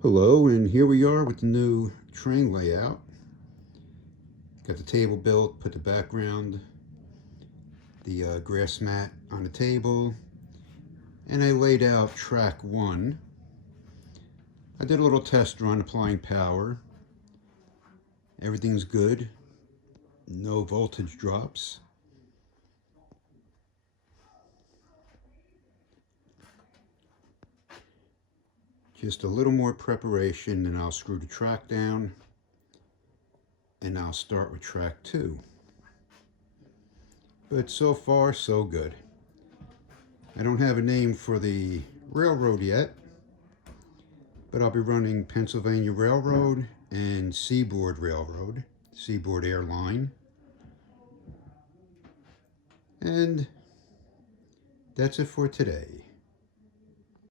Hello, and here we are with the new train layout. Got the table built, put the background, the grass mat on the table, and I laid out track 1. I did a little test run applying power. Everything's good, no voltage drops. Just a little more preparation and I'll screw the track down and I'll start with track 2. But so far, so good. I don't have a name for the railroad yet, but I'll be running Pennsylvania Railroad and Seaboard Railroad, Seaboard Airline. And that's it for today.